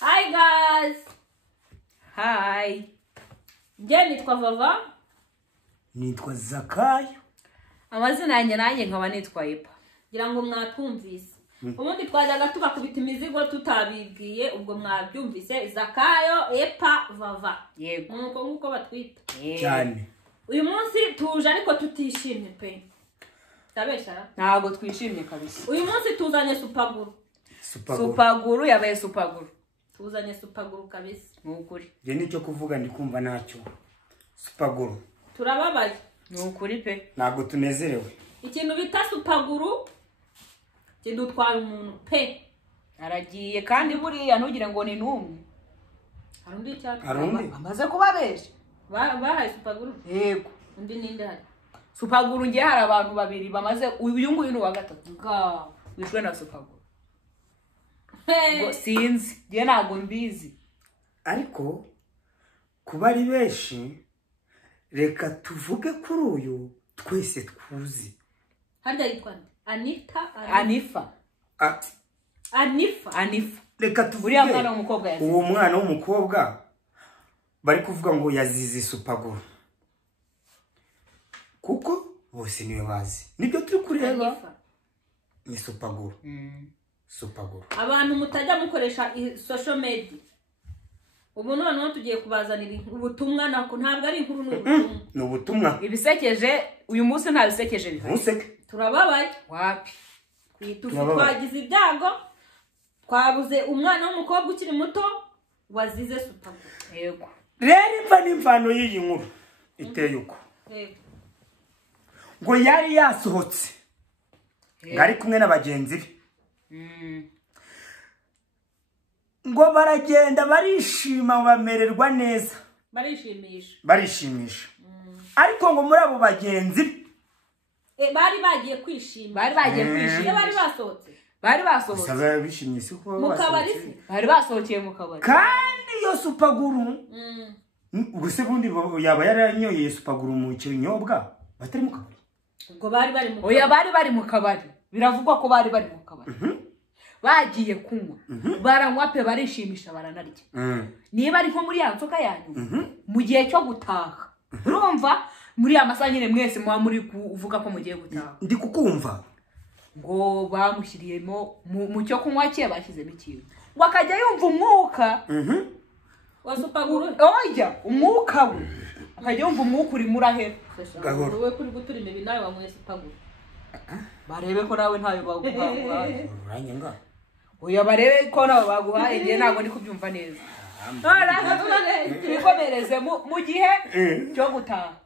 Hi guys. Hi. Njye nitwa Kavava. Nitwa Zakayo. Amazina yanjye nanjye nkaba nitwa Ipa. Ngira ngo mwatumvise. Ubundi twajyaga tubakubita imizigo tutabibwiye ubwo mwabyumvise. Zakayo, Epa, Vava. Yego. Nuko batwita. Cyane. Uyu munsi tuje ariko tutishimye pe. Tabesha. Ntago twishimye kabisa. Uyu munsi tuzanye Supaguro. Supaguro yabaye Supaguro. Tuzanye Supaguro kabisa. Nukuri. Je nicyo kuvuga ndikumva nacyo. Supaguro. Turababaye. Nukuri pe. Nago tunezerewe. Ikintu bita Supaguro kidutwara umuntu pe. Aragiye kandi buriya ntugire ngo ni numwe. Harundi cyane. Harundi. Amaze kubabesha. Bahaye Supaguro. Yego. Undi ninde hari? Supaguro ngiye hari abantu babiri bamaze uyu nguyu ni wa gatatu. Ga. Wishwe na Supaguro. Ngo sinzi. Je nago mbizi. Ariko kuba ari benshi reka tuvuge kuri uyu twese twuzi. Harya yitwa Anita, Anifa. Anifa. Reka tuvuge Uriya mwana w'umukobwa yazize. Uwo mwana w'umukobwa bari kuvuga ngo yazize Supaguro. Kuko bose niwe bazi. Nibyo turi kureba. Ni Supaguro. Supaguro. Abantu mutajya mukoresha social media. Ubu noneho tugiye kubazanira ubutumwa nako ntabwo ari inkuru n'ubutumwa. Ni ubutumwa. Ibisekeje uyu munsi nta bisekeje bihari. Museke. Turababaye. Wapi? Twagize ibyago. Twabuze umwana w'umukobwa ukiri muto wazize Supaguro. Yego. Rero imva n'imvano y'iyi nkuru iteye uko. Ngo yari yasohotse. Ngari kumwe n'abagenzi be. Ngo baragenda barishima bamererwa neza. Barishimisha. Ariko ngo muri abo bagenzi bari bagiye kwishima. Bari basohotse. Bari basohotse. Saba bishimye siko mu kabari. Bari basohokeye mu kabari. Kandi yo Supaguro. Ubuse bundi yaba yaranyoye Supaguro mu kinyobwa batari mu kabari. Ubwo bari mu Oya bari mu kabari. Biravugwa ko bari mu kabari. Bagiye kunywa. Baranywa pe barishimisha baranarya. Niba ari nko muri ya nzoga yanyu mu gihe cyo gutaha. Urumva muri amasaha nyine mwese muba muri kuvuga ko mugiye gutaha. Ndi kukumva. Ngo bamushyiriyemo mucyo kunywa cye bashyizemo ikintu. Ngo akajya yumva umwuka. Wa Supaguro. Oya, umwuka we. Akajya yumva umwuka uri murahera. Gahoro. Wowe kuri guturima ibi nawe wanyweye Supaguro. Barebe ko nawe ntayo baguhaye. Uranyanga. Oya barebe ko nawe baguhaye ngiye ntago ndi kubyumva neza. Bikomereze mu gihe cyo gutaha.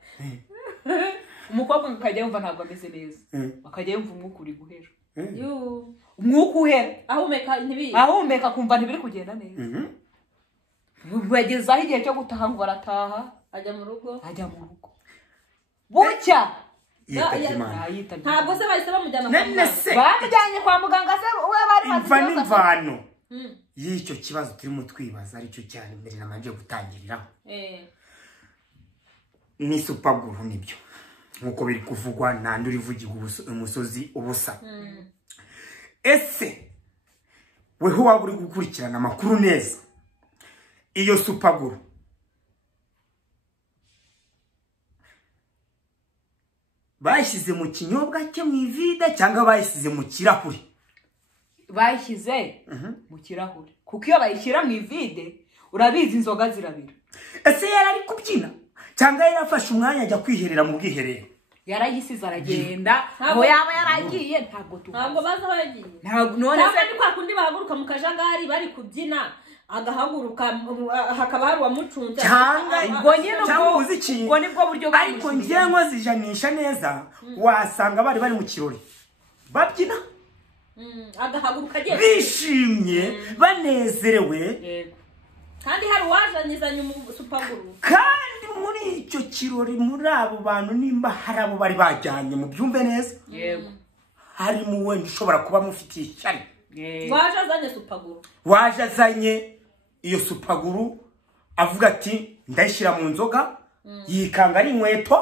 Umukobwa akajya yumva ntabwo ameze neza. Akajya yumva umwuka uri guhera. Umwuka uhera. Ahumeka kumva ntibiri kugenda neza. Bagezaho igihe cyo gutaha ngo barataha. Ajya mu rugo. Bucya. Ntabwo se bahise bamujyana kwa muganga. Bamujyanye kwa muganga se we bari maze imvano. Y'icyo kibazo turimo twibaza aricyo cyane mbere namanje gutangirira. Ni Supaguro nibyo. Nkuko biri kuvugwa ntanduri vugiga umusozi ubusa. Ese weho waburi gukurikirana amakuru neza. Iyo Supaguro bayishyize mu kinyobwa cye mu ivide cyangwa bayishyize mu kirahure? Bayishyize mu kirahure. Kuko iyo bayishyira mu ivide urabizi inzoga zirabira. Ese yari ari kubyina cyangwa yarafashe umwanya ajya kwiherera mu bwiherero? Yarayisize aragenda. Aho yaba yaragiye ntabwo baza aho yagiye. None se ni kwa kundi bahaguruka mu kajagari bari kubyina agahaguruka hakaba hari wamucunze cyangwa ubwo nibwo buryo bari. Ariko ngiye ngo zijanisha neza wasanga bari mu kirori babyina agahaguruka agiye bishimye banezerewe. Kandi hari wajanyizanye mu Supaguro. Kandi muri icyo kirori muri abo bantu nimba hari abo bari bajyanye mu byumve neza. Yego. Hari mu wenda ushobora kuba mufitiye cyane. Wajazanye Supaguro. Wajazanye iyo Supaguro avuga ati ndayishyira mu nzoga yikanga ari inkweto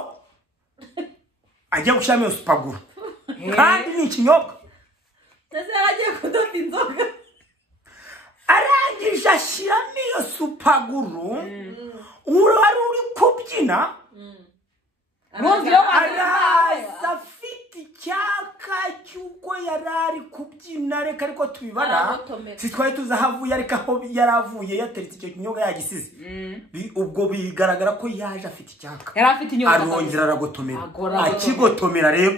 ajya gushiramo iyo Supaguro. Kandi ni ikinyobwa. Ese yagiye kudoda inzoga. arangije ashyiramo iyo supaguro wari uri kubyina araza afite icyaka cy'uko yari ari kubyina reka ariko tubibara si twari tuzi aho avuye ariko aho yari avuye yateretse icyo kinyobwa yagisize ubwo bigaragara ko yaje afite icyaka yari afite inyobwa arongera aragotomera akigotomera rero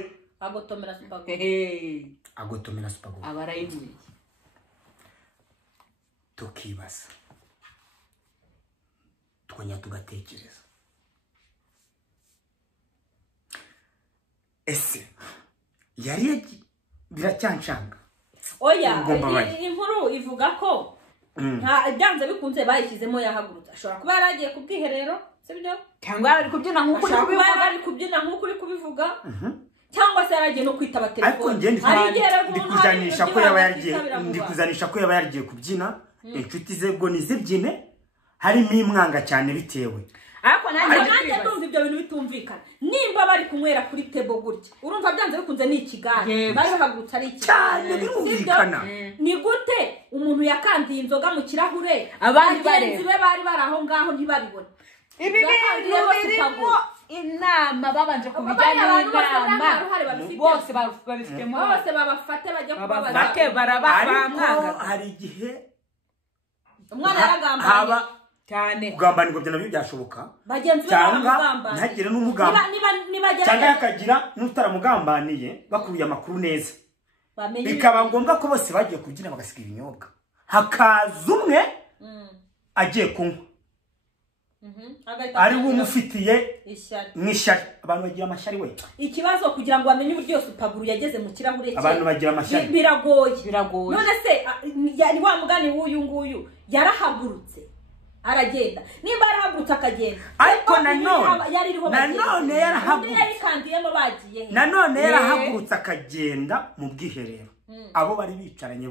agotomera supaguro aba arayihuye tukibaza twongera tugatekereza ese yari biracyanshanga oya inkuru ivuga ko nta byanze bikunze bayishyizemo yahagurutse ashobora kuba yaragiye ku bwiherero sibyo cyangwa ari kubyina nk'uko uri kubivuga cyangwa se yaragiye no kwitaba telefone ndikuzanisha ko yaba yaragiye kubyina inshuti ze ngo nizibyine harimo imwanga cyane bitewe ariko nanjye ndumva ibyo bintu bitumvikana nimba bari kunywera kuri tebo gutya urumva byanze bikunze ni ikigare bari bahagurutse ari cyane birumvikana ni gute umuntu yakandiye inzoga mu kirahure bagenzi be bari bari aho ngaho ntibabibone ibi bintu birimo inama babanje kubijyana n'inama bose babifitemo bose babafate bajya ariko hari igihe umwana yaragambanye cyane kugambanirwa byo nabyo byashoboka bagenzi be cyangwa ntagire n'umugamba cyangwa akagira n'utaramugambaniye bakubiye amakuru neza bikaba ngombwa ko bose bagiye kubyina bagasiga ibinyobwa hakaza umwe agiye kunywa ari we umufitiye n'ishyari abantu bagira amashyari we ikibazo kugira ngo bamenye uburyo supaguro yageze mu kirahure cye abantu bagira amashyari biragoye none se ni wa mugani w'uyu nguyu yarahagurutse aragenda nimba yarahagurutse akagenda ariko nanone yarahagurutse nanone yarahagurutse akagenda mu bwiherero abo bari bicaranye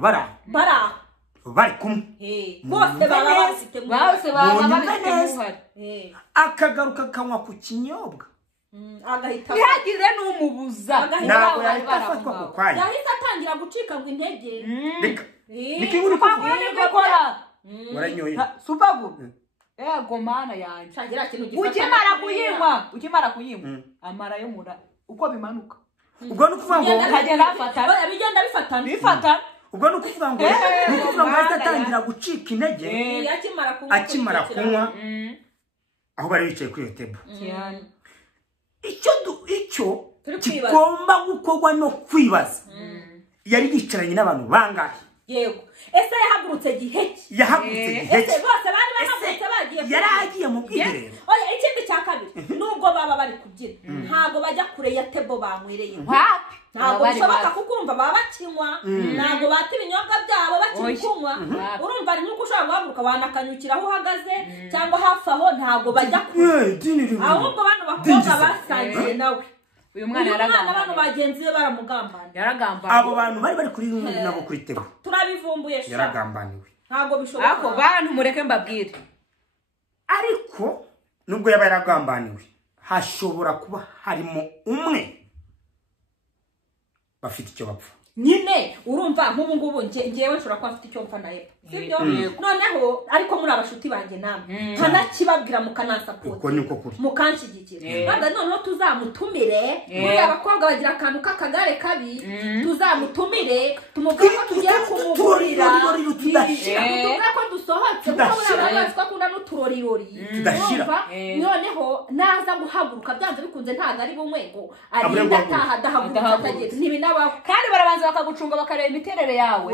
bari kumwe bose baba bafite akagaruka akanywa ku kinyobwa ntihagire n'umubuza ntabwo yahita afatwa ku kwanya yahise atangira gucika ngo intege reka inkuru gukora waranyoye supaguro ego mana yanjye ukimara kuyinywa amara yo mura uko bimanuka ubwo ni ukuvuga ngo bigenda bifatana ubwo ni ukuvuga ngo ahita atangira gucika intege akimara kunywa aho bari bicaye kuri iyo tebo icyo kigomba gukorwa no kwibaza yari yicaranye n'abantu bangahe yego ese yahagurutse giheki ese bose bari bahagurutse bagiye yari agiye mu bwiherero oya ikindi cya kabiri nubwo baba bari kubyina ntabwo bajya kure ya tebo banywereye ntabwo bishoboka kuko urumva baba bakinywa ntabwo bata ibinyobwa byabo bakiri kunywa urumva ari nk'uko ushobora guhaguruka wanakanyukira aho uhagaze cyangwa hafi aho ntabwo bajya kure ahubwo bano bakobwa basangiye nawe uyu mwana bano bagenzi be baramugambaniye abo bantu bari kuri nabo kuri tebo turabivumbuye yaragambaniwe ntabwo bishoboka ako bantu mureke mbabwire ariko nubwo yaba yaragambaniwe hashobora kuba harimo umwe bafite icyo bapfa nyine urumva nk'ubu ngubu ngewe nshobora kuba afite icyo mpfa naye sibyo noneho ariko muri abashuti banjye namwe nkanakibabwira mukanansapota uko niko kuri mukanshyigikira ntabwo noneho tuzamutumire muri abakobwa bagira akantu k'akagare kabi tuzamutumire tumubwire ko tugiye kumugurira tuvuga ko dusohotse kuko buriya abantu bazi ko akunda n'uturorirori noneho naza guhaguruka byanze bikunze ntabwo ari bumwe ngo arinda ataha adahagurutse atagenda ntibinabaho kandi barabanza bakagucunga bakareba imiterere yawe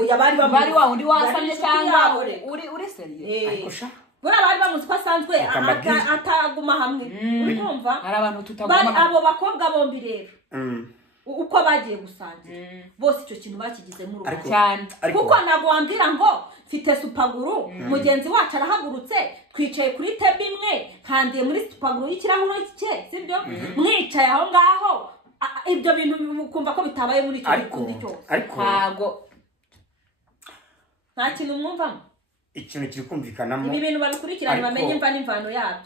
bari wa undi wasamye cyangwa uri seriye ariko sha buriya bari bamuzi ko asanzwe ataguma hamwe urumva hari abantu tutaguma abo bakobwa bombi rero uko bagiye gusangira bose icyo kintu bakigizemo uruhare cyane kuko ntabwo wambwira ngo mfite supaguro mugenzi wacu arahagurutse twicaye kuri tebe imwe nkandiye muri supaguro y'ikirahure cye sibyo mwicaye aho ngaho ibyo bintu mukumva ko bitabaye muri icyo gikundi cyose ntabwo nta kintu mwumvamo ikintu kiri kumvikanamo ibi bintu babikurikirana bamenye imva n'imvano yabyo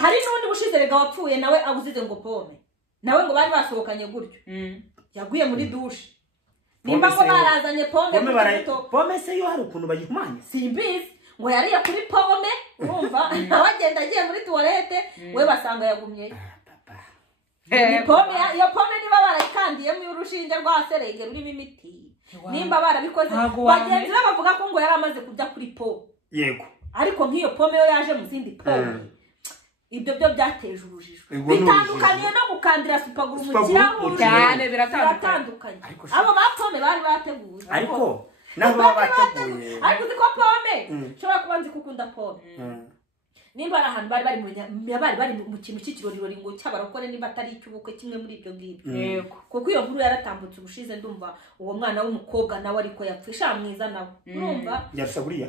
hari n'undi bushize rega wapfuye nawe abuzize ngo pome nawe ngo bari basohokanye gutyo yaguye muri dushe nimba ngo barazanye pome pome se yo hari ukuntu bayihumanya simbizi ngo yariye kuri pome urumva abagenda agiye muri toilette we basanga yagumye pome iyo pome niba barayikandiyemo urushinge rwa serenge rurimo imiti nimba barabikoze bagenzi bavuga ko ngo yari amaze kujya kuri pome yego ariko nk'iyo pome yo yaje mu zindi pome ibyo byo byateje urujijo bitandukanye no gukandira supaguro mu kirahuri cyane biratandukanye abo ba pome bari bateguye ariko nabo bateguye ariko uzi ko pome ushobora kuba nzi kukunda pome nimba ari ahantu bari bari mu kintu cy'ikirori ngo cy'abarokore nimba atari icy'ubukwe kimwe muri ibyo ngibyo kuko iyo nkuru yaratambutse ubushize ndumva uwo mwana w'umukobwa nawe ariko yapfisha mwiza nawe urumva yarusha buriya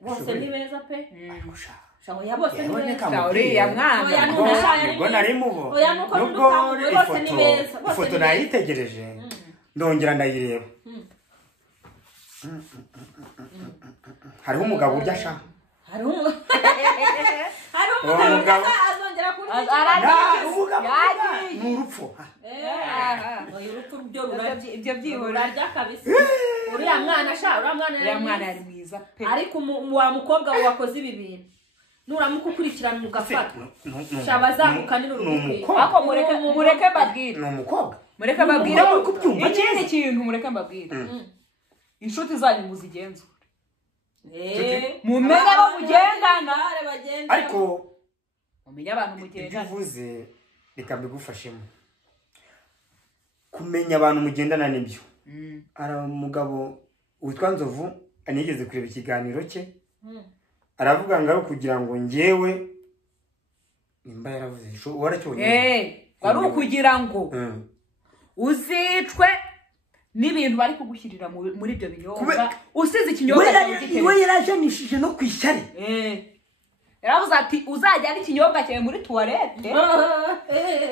bose ni beza pe shaho ya bose ni beza uriya mwana ngo nari mubo nubwo ifoto nayitegereje ndongera ndayireba hariho umugabo urya sha hariho umugabo azongera kurya ni urupfu urupfu byo rurarya ibyo byihora rurarya kabisa uriya mwana yari mwiza pe ariko wa mukobwa wakoze ibi bintu nuramuka ukurikirana mugafata shaba zamukanira urupfu ako mureke babwire ni umukobwa mureke babwire ikindi kintu mureke babwire inshuti zanyu muzigenzura mumenye abo mugendana ariko mumenye abantu mugendana bivuze reka mbigufashemo kumenya abantu mugendana nibyo ari umugabo witwa Nzovu anigeze kureba ikiganiro cye aravuga ngo ari kugira ngo ngewe nimba yaravuze waracyonye wari ukugira ngo uzicwe n'ibintu bari kugushyirira muri ibyo binyobwa usize ikinyobwa we yarajanishije no kwishyari yaravuze ati uzajyana ikinyobwa cyawe muri toilette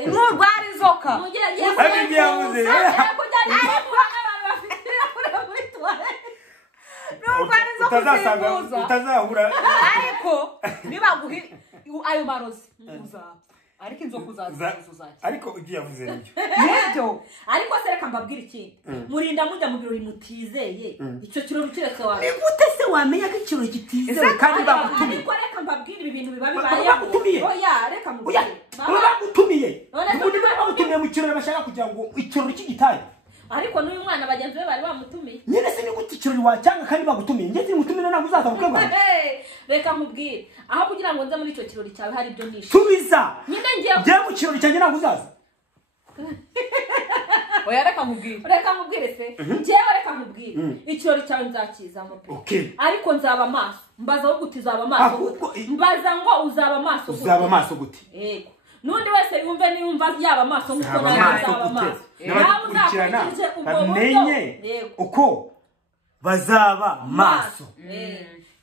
nurwara inzoka utazahura ariko nibaguha ayo marozi uzapfa ariko inzoka uzazira ariko ibyo yavuze nibyo ariko se reka mbabwire ikindi murinda mujya mu birori mutizeye icyo kirori kiretse wawe ni gute se wamenya ko ikirori kitizeye kandi bagutumiye ariko reka mbabwire ibi bintu biba bibaye oya reka mubwire bagutumiye ubundi bagutumiye mu kirori bashaka kugira ngo ikirori cy'igitaye ariko n'uyu mwana bagenzi be bari bamutumiye nyine se ni gute ikirori wacyanga kandi bagutumiye njye ngutumira ntabwo uzaza bukwe bwawe reka mubwire aho kugira ngo nze muri icyo kirori cyawe hari ibyo nishe tubiza nyine ngiye mu kirori cyanjye ntabwo uzaza oya reka mubwire se njyewe reka mubwire ikirori cyawe nzakizamo pe ariko nzaba amaso mbaza aho gute uzaba amaso mbaza ngo uzaba amaso gute yego n'undi wese yumve niyumva yaba amaso nk'uko nawe uzaba amaso nawe uzakurikije ubwo buryo uko bazaba maso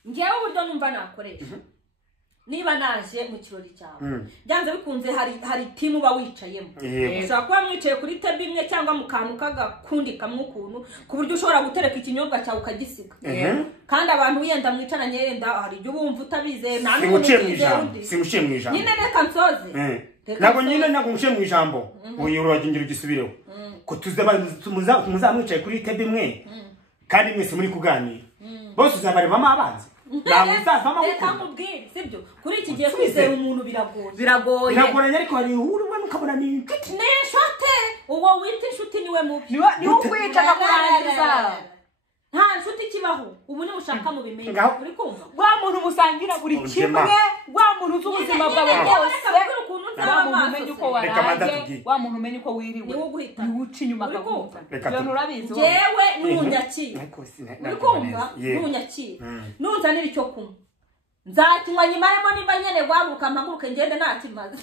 ngewe uburyo numva nakoresha niba naje mu kirori cyawe byanze bikunze hari timu uba wicayemo ushobora kuba mwicaye kuri tebe imwe cyangwa mu kantu k'agakundi kamwe ukuntu ku buryo ushobora gutereka ikinyobwa cyawe ukagisiga kandi abantu wenda mwicaranye yenda hari ibyo bumva utabizeye nta n'umuntu simuciye mu ijambo nyine reka nsoze ntabwo nyine ntabwo muciye mu ijambo uyu uragengera ugisubireho ko muzamwicaye kuri tebe imwe kandi mwese muri kuganira bose uzabarebamo abanzi reka mubwire sibyo kuri iki gihe kwizera umuntu biragoranye ariko hari uhurwa ukabona ni inshuti ni inshuti uwo wita inshuti niwe mubi niwe ukwica akakurangiza nta nshuti kibaho ubu nimushaka mubimenye uri kumva wa muntu musangira buri kimwe wa muntu uzi ubuzima bwawe bwose wa muntu umenya uko waraye wa muntu umenya uko wiriwe niwe uca inyuma akaguta ibyo nturabizi jewe nunyakira uri kumva nunyakira nunzanira icyo kunywa nzakinywa nyimaremo niba nyene guhaguruka mpaguruke ngende ntakimaze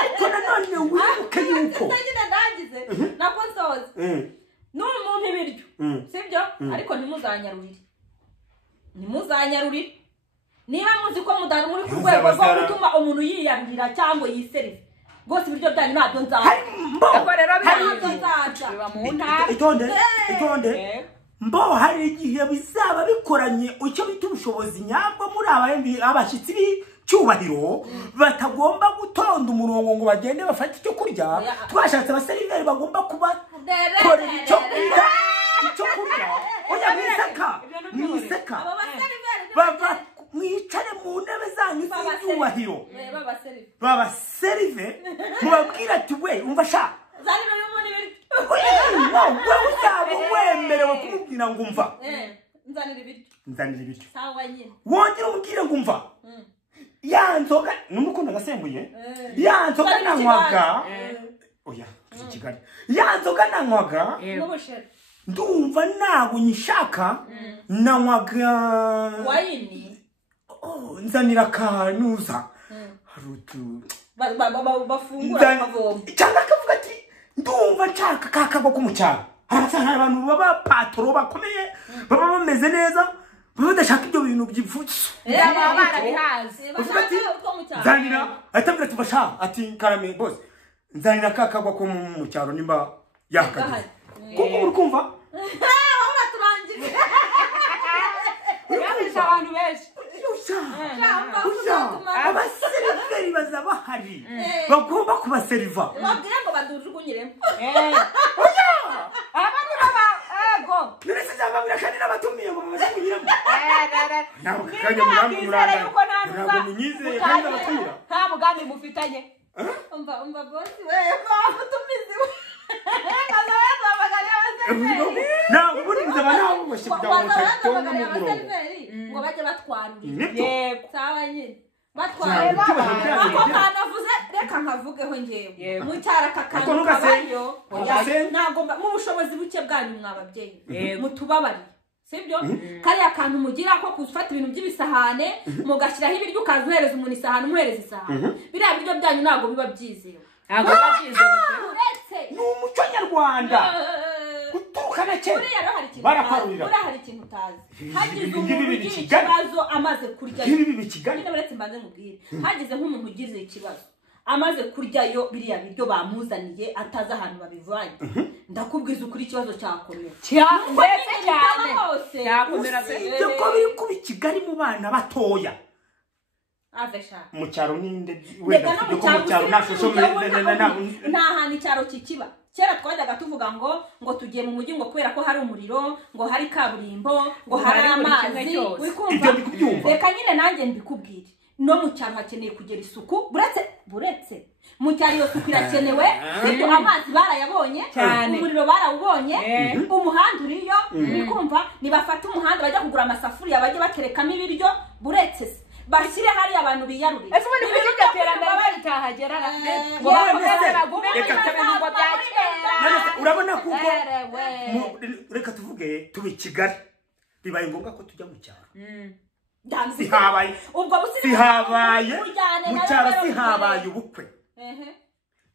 ariko nanone wibuke yuko nyine ndagize nako nsoze n'umuntu ibiryo sibyo ariko ntimuzanyarurire niba muzi ko mudari muri ku rwego rwo gutuma umuntu yiyarurira cyangwa yiserive rwose ibiryo byanyu ntabyo nzaza itonde mbo hari igihe bizaba bikoranye icyo bita ubushobozi nyabwo muri abashyitsi b'icyubahiro batagomba gutonda umurongo ngo bagende bafate icyo kurya twashatse abaseriveri bagomba kubakorera icyo kurya icyo kurya oya mwiseka aba baseriveri baba mwicare mu ntebe zanyu z'ibyubahiro baba serive mubabwira ati we umva sha zanira y'umuntu ibiryo wowe uzaba wemerewe kumubwira ngo umva nzanira ibiryo sawa nyine wongera umubwire ngo umva ya nzoga n'umukondo gasembuye ya nzoga nanywaga oya Kigali ya nzoga nanywaga ndumva ntabwo nyishaka nanywaga wayini nzanira kanuza harutu bafungura akavomo cyangwa akavuga ati ndumva nshaka kakagwa ko mu cyaro harasanga abantu baba patoro bakomeye baba bameze neza baba badashaka ibyo bintu by'ipfutso baba barabihaze nzanira atabwira ati basha ati karame bose nzanira kakagwa ko mu cyaro nimba yakageze kuko uri kumva turangije yabisha abantu benshi abaseriveri baza bahari bagomba kubaseriva babwire ngo badujugunyiremo abandi baba ego nirese zababwira kandi n'abatumiye ngo babajugunyiremo ntabwo kanya mwizere yuko ntabwo munyizeye kandi n'abatumira nta mugambi mufitanye umva bosi we bamutumizi we ntabwo ubundi bizaba ntabwo bashye kugira ngo mutatonda mu murongo ngo bajye batwarurira yego sawa nyine batwarira ako kanavuze reka nkavugeho ngewe mu cyaro aka kantu kabayo ntabwo mu bushobozi buke bwanyu mwababyeyi mutubabarire sibyo kariya kantu mugira ko kufata ibintu by'ibisahane mugashyiraho ibiryo ukaza uhereza umuntu isahane umuhereza isahane biriya biryo byanyu ntabwo biba byizewe ntabwo biba byizewe uretse ni umuco nyarwanda guturuka na kera baraparurira hari ikintu utazi hagize umuntu ugira ikibazo amaze kurya nyine uretse mbanze nkubwire hagize nk'umuntu ugize ikibazo amaze kuryayo biriya biryo bamuzaniye atazi ahantu babivanye ndakubwiza ukuri ikibazo cyakomera ndetse cyane cyakomera usibye ko biri kuba i Kigali mu bana batoya mu cyaro n'inde wenda ko mu cyaro nashusho nta hantu icyaro kikiba kera twajyaga tuvuga ngo tugiye mu mujyi ngo kubera ko hari umuriro ngo hari kaburimbo ngo hari amazi uri kumva reka nyine nanjye mbikubwire no mu cyaro hakeneye kugera isuku buretse mu cyaro iyo suku irakenewe siko amazi barayabonye umuriro barawubonye umuhanda uriyo uri kumva nibafata umuhanda bajya kugura amasafuriya bajye baterekamo ibiryo buretse bashyire hari abantu biyarurira ese ubundi kuri iryo terambere baritahagera ngo bakomeze bagume ngo byakera urabona kuko reka tuvuge tuba i Kigali bibaye ngombwa ko tujya mu cyaro sihabaye mu cyaro sihabaye ubukwe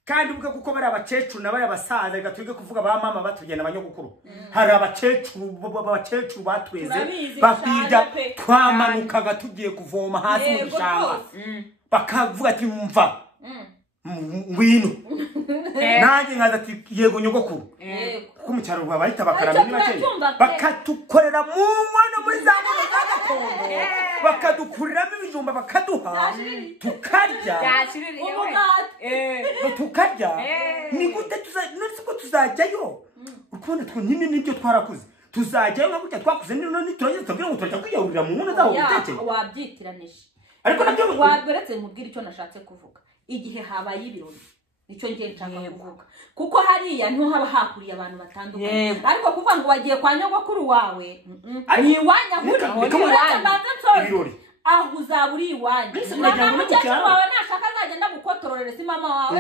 kandi ubwo kuko bari abakecuru n'abari abasaza reka twige kuvuga ba mama batugenda abanyogukuru hari abakecuru batweze bakirya twamanukaga tugiye kuvoma hasi mu gishanga bakavuga ati mva ngwino nanjye nkaza ati yego nyogokuru kuko mu cyaro bahita bakarama n'ibakeye bakatukorera mu nkono muri za nkono za gakondo bakadukuriramo ibijumba bakaduha tukarya tukarya ni gute tuzajyayo ukubona twonyine n'ibyo twarakuze tuzajyayo nka gutya twakuze niturangiza tubwire ngo turajya kwiyahurira mu nkono zabo gutekeye wabyitiranije ariko nabyo waberetse mubwire icyo nashatse kuvuga igihe habaye ibirori nicyo ngiye nshaka kuvuga kuko hariya niho haba hakuriye abantu batandukanye ariko kuvuga ngo wagiye kwa nyogokuru wawe ni iwanya muri aho uzaba uri iwanyu mukecuru wawe nashaka azagenda gukotororera si mama wawe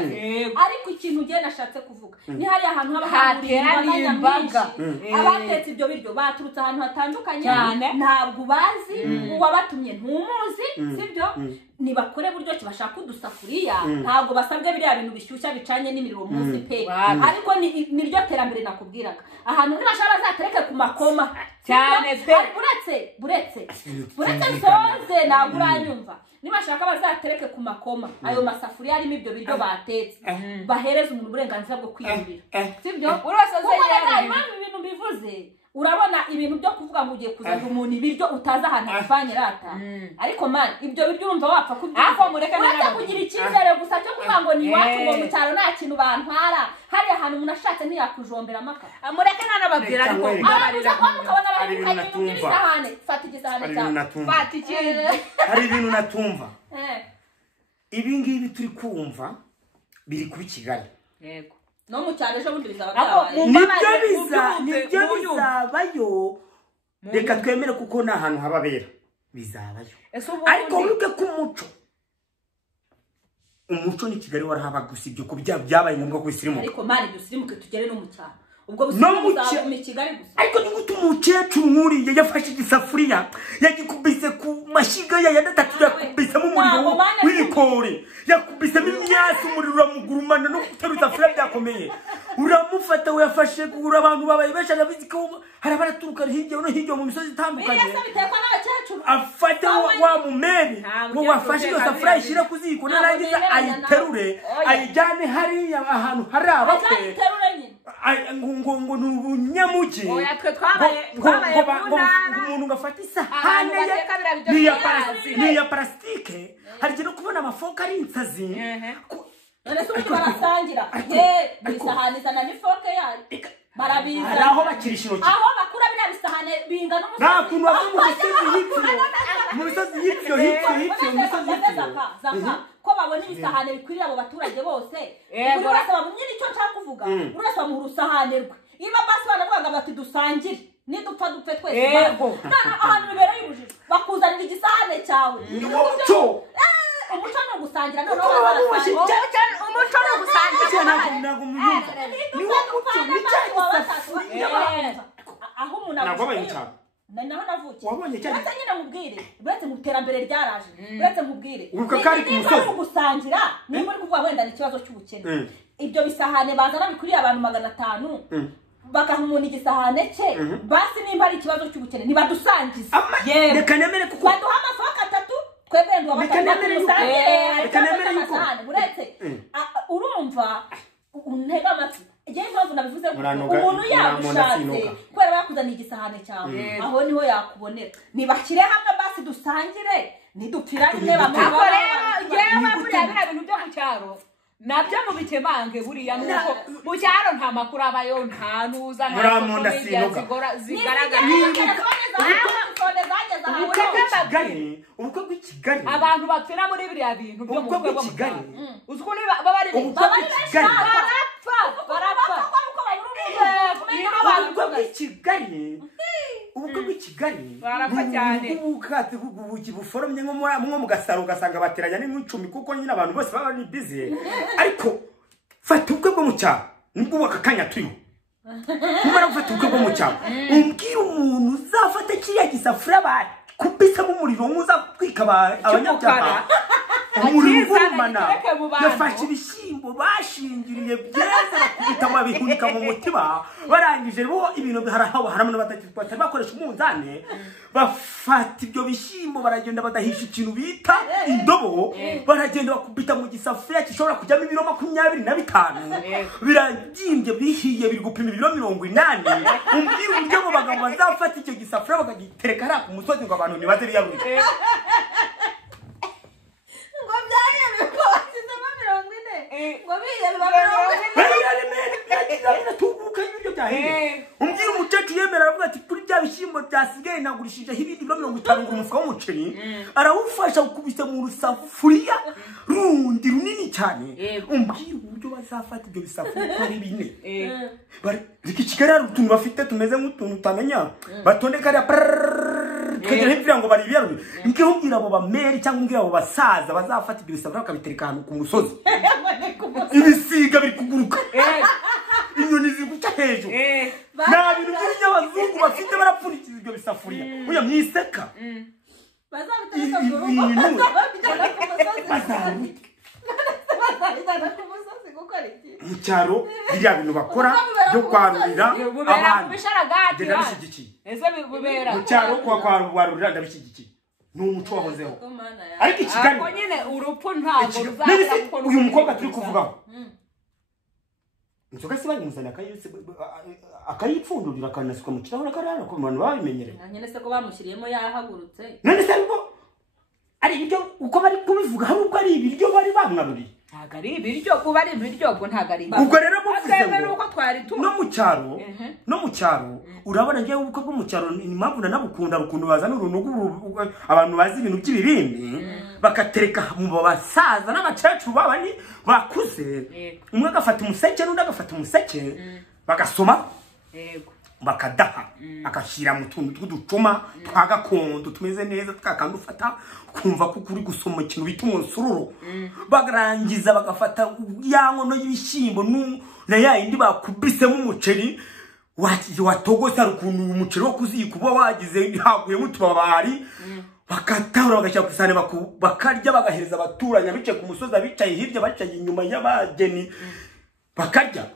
ariko ikintu ugiye nashatse kuvuga ni hariya ahantu haba hakuriye imbaga abatetse ibyo biryo baturutse ahantu hatandukanye ntabwo bazi uwabatumye ntumuzi sibyo nibakore buryo kibashaka udusafuriya ntabwo basabwe biriya bintu bishyushya bicanye n'imiriro munsi pe ariko niryo terambere nakubwiraga ahantu nibashaka bazatereke ku makoma cyane pe buretse soze ntabwo uranyumva nibashaka bazatereke ku makoma ayo masafuriya arimo ibyo biryo batetse bahereza umuntu uburenganzira bwo kwiyumvira sibyo urose zeyera impamvu ibintu bivuze urabona ibintu byo kuvuga ngo ugiye kuzana umuntu ibiryo utaza ahantu avanye rata ariko man ibyo biryo urumva wapfa ako mureka nara kugira icyizere gusa cyo kuvuga ngo ni wacu ngo mu cyaro nta kintu bantwara hari ahantu umuntu ashatse ntiyakujombera amaka mureka nanababwira ariko ababuza ko mukabona bari ibintu by'isahane fata igisahane cyawe fata ikindi hari ibintu natumva ibi ngibi turi kumva biri kuba Kigali yego no mu cyaro ejo bundi bizaba nibyo bizabayo reka twemere kuko nta hantu hababera bizabayo ariko wibuke ko umuco ni Kigali warahaba gusa ibyo ko byabaye ngombwa ko bisirimuka ariko mari dusirimuke tugere no mu cyaro ubwo busirimuka mu Kigali gusa ariko ni gute umukecuru nkuriye yafashe igisafuriya yagikubise ku mashiga ya yadatatu yakubisemo umuriro w'ikore yakubisemo imyasi umuriro uramugurumana no guteruza isafuriya byakomeye uramufata uyafashe kugura abantu babaye benshi arabizika hari abaraturuka hirya no hirya mu misozi itandukanye afata wa mumeri ngo wafashe iyo safuriya ishyira ku ziko narangiza ayiterure ayijyane hariya ahantu hari abakwe ngo ni ubunyamugi umuntu ngafata isahane niya parasitike hari igihe no kubona amafoka ari insazi none se ubundi barasangira isahane izana n'ifoke yayo barabiza aho bakirisha intoki aho bakura biriya bisahane binga n'umusozi nta kuntu bava mu misozi y'ipfiro ko babona ibisahane bikwiriye abo baturage bose buri wese bamumye nicyo nshaka kuvuga buri wese bamuha urusahane rwe niba basi banavuga bati dusangire nidupfa dupfe twese ahantu bibereye ubujiji bakuzanira igisahane cyawe umuco ni ugusangira noneho umuco ni ugusangira ntabwo muyumva ni wo muco ni cya gisafuriya aho umuntu avuga naho navukiye wabonye cyane uretse nyine mubwire uretse mu terambere ryaraje uretse mubwire niba gusangira niba uri kuvuga wenda n'ikibazo cy'ubukene ibyo bisahane bazana bikwiriye abantu 500 bakaha umuntu igisahane cye basi nimba ari ikibazo cy'ubukene nibadusangize reka nemere kuko baduha amafoka 3 twebwe ndo abatatu uretse urumva untega amatwi igihe mpamvu nabivuze umuntu yagushatse kubera yakuzaniye igisahane cyawe aho niho yakubonera nibashyire hamwe basi dusangire nidupfira rimwe bamwe yewe buriya biriya bintu byo mu cyaro nabyo mu bikemange buriya nuko mu cyaro nta makuru abayo nta nuza nta media zigaragara ubukwe bw'Ikigali abantu bapfira muri biriya bintu byo mu bukwe bw'Ikigali uziko baba ari ubukwe bw'Ikigali barapfa cyane ubukate buforomye nko mu gasaro ugasanga bateranya n'icumi kuko nyine abantu bose baba ari busy ariko fata ubukwe bwo mu cyaro nibwo wakakanya turiho umara gufata ubukwe bwo mu cyaro umbwira umuntu uzafata kiriya gisafuriya bakubisamo umuriro muza kwika abanyabyaha umuriro ugurumana yafashe ibishyimbo bashingiriye byeze bakubita babihunika mu mutima barangije bo ibintu haramo n'abatari bakoresha umunzane bafata ibyo bishyimbo baragenda badahisha ikintu bita indobo baragenda bakubita mu gisafuriya gishobora kujyamo ibiro 25 birabyimbye bihiye biri gupima ibiro 80 umbwira uburyo abo bagabo bazafata icyo gisafuriya bakagitereka hariya ku musozi ngo abantu nibaze biyarurire umbwira umukecuru yemera aravuga ati kuri bya bishyimbo byasigaye nagurishije ibindi biro 50 ngo umufuka w'umuceri arawufasha gukubita mu rusafuriya rundi runini cyane umbwira uburyo bazafata ibyo bisafuriya ko ari bine riki Kigali hari utuntu bafite tumeze nk'utuntu utamenya batondeka ariya kagera hepfira ngo bari biyarure nike umbwira abo bameri cyangwa umbwira abo basaza bazafata ibyo bisafuriya bakabitereka ahantu ku musozi ibisiga biri kuguruka inyoni ziguca hejuru nta bintu by'abazungu bafite barapfunikiza ibyo bisafuriya uya mwiseka mu cyaro biriya bintu bakora byo kwarurira abantu ndabishyigikiye mu cyaro kwarurira ndabishyigikiye ni umuco wahozeho ariko i Kigali nyine urupfu ntabwo ruzaza uyu mukobwa turi kuvugaho inzoga se bayimuzana akayipfundurira akanasuka mu kirahure karara ko abantu babimenyereye nyine se ko bamushyiriyemo yahagurutse none se ari ibiryo uko bari kubivuga hari ubwo ari ibiryo bari bamwaruriye ntago ari ibiryo kuba ari ibiryo ubwo ntago ari ubwo rero muvuze ngo uko twari tu no mu cyaro urabona ngewe ubwo bwo mu cyaro ni mpamvu nanabukunda rukundo bazana urunugu abantu bazi ibintu by'ibibindi bakatereka mu basaza n'abacecuru babani bakuze umwe agafata umuseke n'undi agafata umuseke bagasoma bakadaha akashyira mu tuntu tw'uducuma twa gakondo tumeze neza twakandi ufata kumva ko kuri gusoma ikintu bita umusururu bagarangiza bagafata ya nkono y'ibishyimbo na ya yindi bakubisemo umuceri watogose hari ukuntu umuceri wo kuzika uba wagize haguyemo utubabari bakatahura bagashyira ku isahani bakarya bagahereza abaturanyi bicaye ku musozi abicaye hirya bacaye inyuma y'abageni bakarya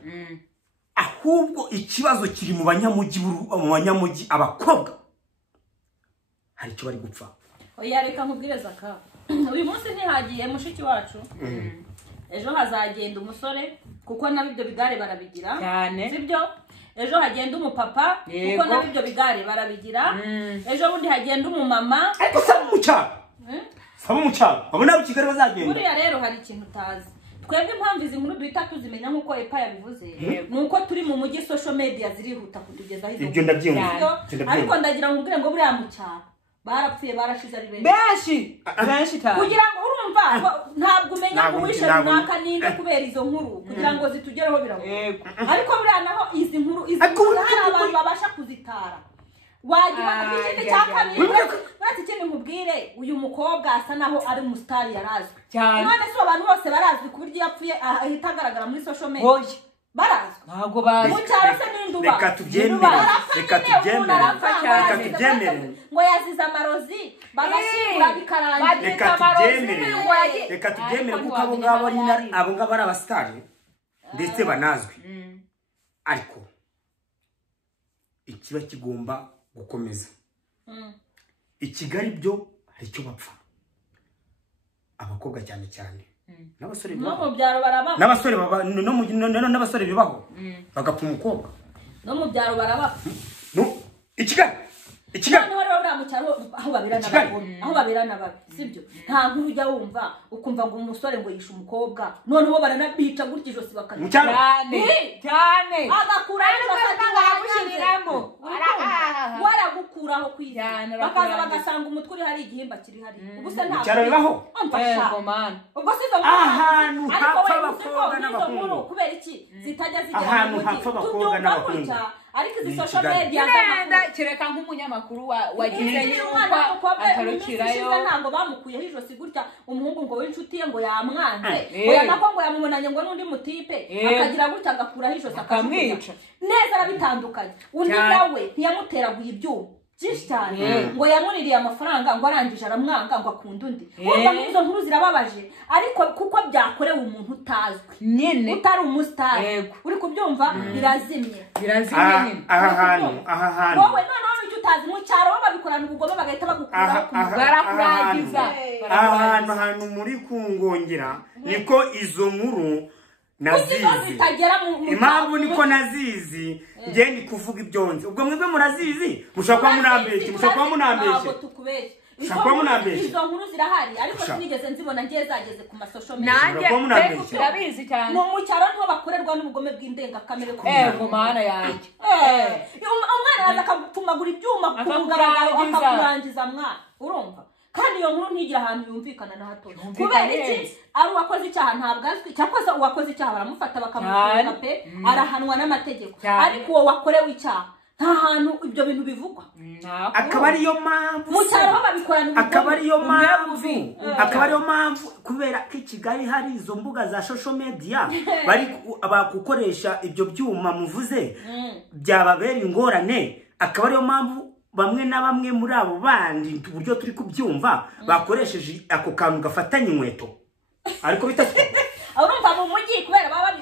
ahubwo ikibazo kiri mu banyamujyi abakobwa hari icyo bari gupfa oya reka nkubwireza ka uyu munsi ntihagiye mushiki wacu ejo hazagenda umusore kuko nabibyo bigare barabigira sibyo ejo hagenda umupapa kuko nabibyo bigare barabigira ejo bundi hagenda umumama ariko saba mu cyaro abona Kigali bazagenda buriya rero hari ikintu utazi twebwe impamvu izi nkuru duhita tuzimenya nk'uko epa yabivuze nuko turi mu mujyi social media zirihuta kutugezaho izo ibyo ndabyumva ariko ndagira ngo ubwire ngo buriya mu cyaro barapfuye barashize ari benshi kugira ngo urumva ntabwo umenya ngo wishe runaka ninde kubera izo nkuru kugira ngo zitugereho biragoye ariko buriya naho izi nkuru hari abantu babasha kuzitara wagira ikindi cya kabiri uretse ikindi nkubwire uyu mukobwa asa naho ari umusitari yarazwi none se abantu bose barazwi ku buryo yapfuye ahita agaragara muri social media barazwi ntabwo bazi mu cyaro se n'induba reka tubyemere ngo yazize amarozi bagashyingura bikarangira reka tubyemere kuko abo ngabo ari abasitari ndetse banazwi ariko ikiba kigomba gukomeza i Kigali byo hari icyo bapfa abakobwa cyane n'abasore no mu byaro barabaho n'abasore bibaho bagapfa umukobwa no mu byaro barabaho i Kigali noneho rero buriya mu cyaro aho babirana babi sibyo nta nkuru ujya wumva ukumva ngo umusore ngo yishe umukobwa noneho baranabica gutya ijosi bakanya cyane agakura waragukuraho kwizana bakaza bagasanga umutwe uri hari igihimba kiri hari ubu se ntabwo cyaro bibaho ubwo si izo ahantu hapfa abakobwa n'abahungu kubera iki zitajya zigera mu mujyi tubyumva gutya ariko izi social media kereka nk'umunyamakuru wagize yuko atarukirayo ntabwo bamukuyeho ijosi gutya umuhungu ngo w'inshuti ye ngo yamwanze oya nako ngo yamumunanye ngo n'undi mutipe akagira gutya agakuraho ijosi akamwica neza arabitandukanye undi nawe ntiyamuteraguye ibyuma byinshi cyane ngo yamuniriye amafaranga ngo arangije aramwanga ngo akunda undi urumva n'izo nkuru zirababaje ariko kuko byakorewe umuntu utazwi nyine utari umusitari uri kubyumva birazimye nyine aha hantu wowe noneho icyo utazi mu cyaro bo babikorana ubugome bagahita bagukuraho barakuragiza ahantu muri kungongera niko izo nkuru nazizi impamvu niko nazizi ngiye ni kuvuga ibyonze ubwo mwebwe murazizi mushaka munambeshye izo nkuru zirahari ariko sinigeze nzibona ngiye zageze ku masosho nanjye turabizi cyane mu cyaro niho bakorerwa n'ubugome bw'indengakamere ku mana yanjye umwana araza akagupfumagura ibyuma ku mugaragaro akakurangiza mwana urumva kandi iyo nkuru ntigira ahantu yumvikana na hato kubera iki ari uwakoze icyaha ntabwo azwi cyakoze uwakoze icyaha baramufata bakamufunga pe arahanwa n'amategeko ariko uwo wakorewe icyaha nta hantu ibyo bintu bivugwa akaba ariyo mpamvu mu cyaro ho babikorana akaba ariyo mpamvu kubera ko i Kigali hari izo mbuga za social media bari bagukoresha ibyo byuma muvuze byababera ingorane akaba ariyo mpamvu bamwe na bamwe muri abo bandi uburyo turi kubyumva bakoresheje ako kantu gafatanye inkweto ariko bitatu urumva mu mujyi kubera baba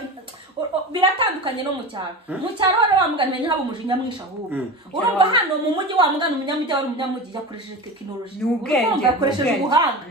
biratandukanye no mu cyaro mu cyaro rero wamugana menye haba umujinya mwisha ahubwo urumva hano mu mujyi wamugana umunyamujyi wari umunyamujyi yakoresheje tekinoloji urumva yakoresheje ubuhanga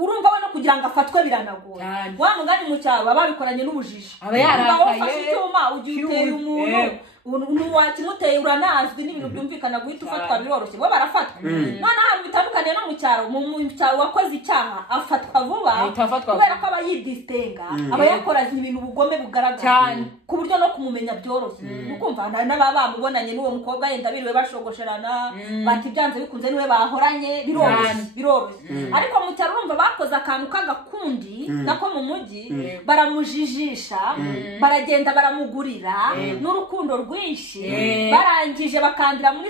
urumva we no kugira ngo afatwe biranagoye wamugana mu cyaro babikoranye n'ubujiji aba yarakaye ufashe icyuma ugiye uteye umuntu wakimuteye uranazwi n'ibintu byumvikana guhita ufatwa biroroshye bo barafatwa none ahantu bitandukanye no mu cyaro mu cyaro wakoze icyaha afatwa vuba kubera ko aba yidistenga aba yakora ibintu bugome bugaragara ku buryo no kumumenya byoroshye ukumva n'aba bamubonanye n'uwo mukobwa yenda biriwe bashogosherana bati byanze bikunze niwe bahoranye biroroshye ariko mu cyaro urumva bakoze akantu k'agakundi nako mu mujyi baramujijisha baragenda baramugurira n'urukundo rwinshi barangije bakandira muri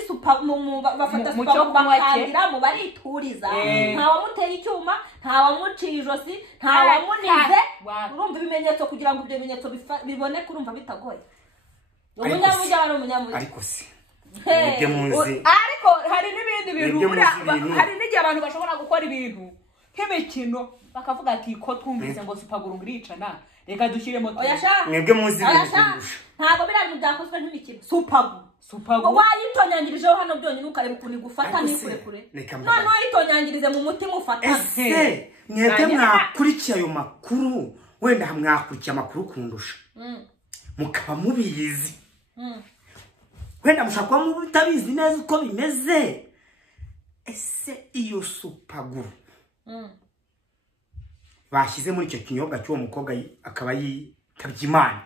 bafata Supaguro bakandira mu barituriza nta wamuteye icyuma nta wamuciye ijosi nta wamunize urumva ibimenyetso kugira ngo ibyo bimenyetso biboneke urumva bitagoye umunyamujyi ari umunyamujyi ariko se ariko hari n'ibindi bintu hari n'igihe abantu bashobora gukora ibintu nk'imikino bakavuga ati ko twumvise ngo Supaguro iricana reka dushyiremo mwebwe muzi ntabwo biriya bintu byakozwe nk'imikino Supaguro wayitonyangirijeho hano byonyine ukareba ukuntu igufata n'ikurekure none wayitonyangirize mu mutima ufata ese mwebwe mwakurikiye ayo makuru wenda mwakurikiye amakuru kundusha mukaba mubizi wenda mushaka kuba mutabizi neza uko bimeze ese iyo Supaguro bashyize muri icyo kinyobwa cy'uwo mukobwa akaba yitabye Imana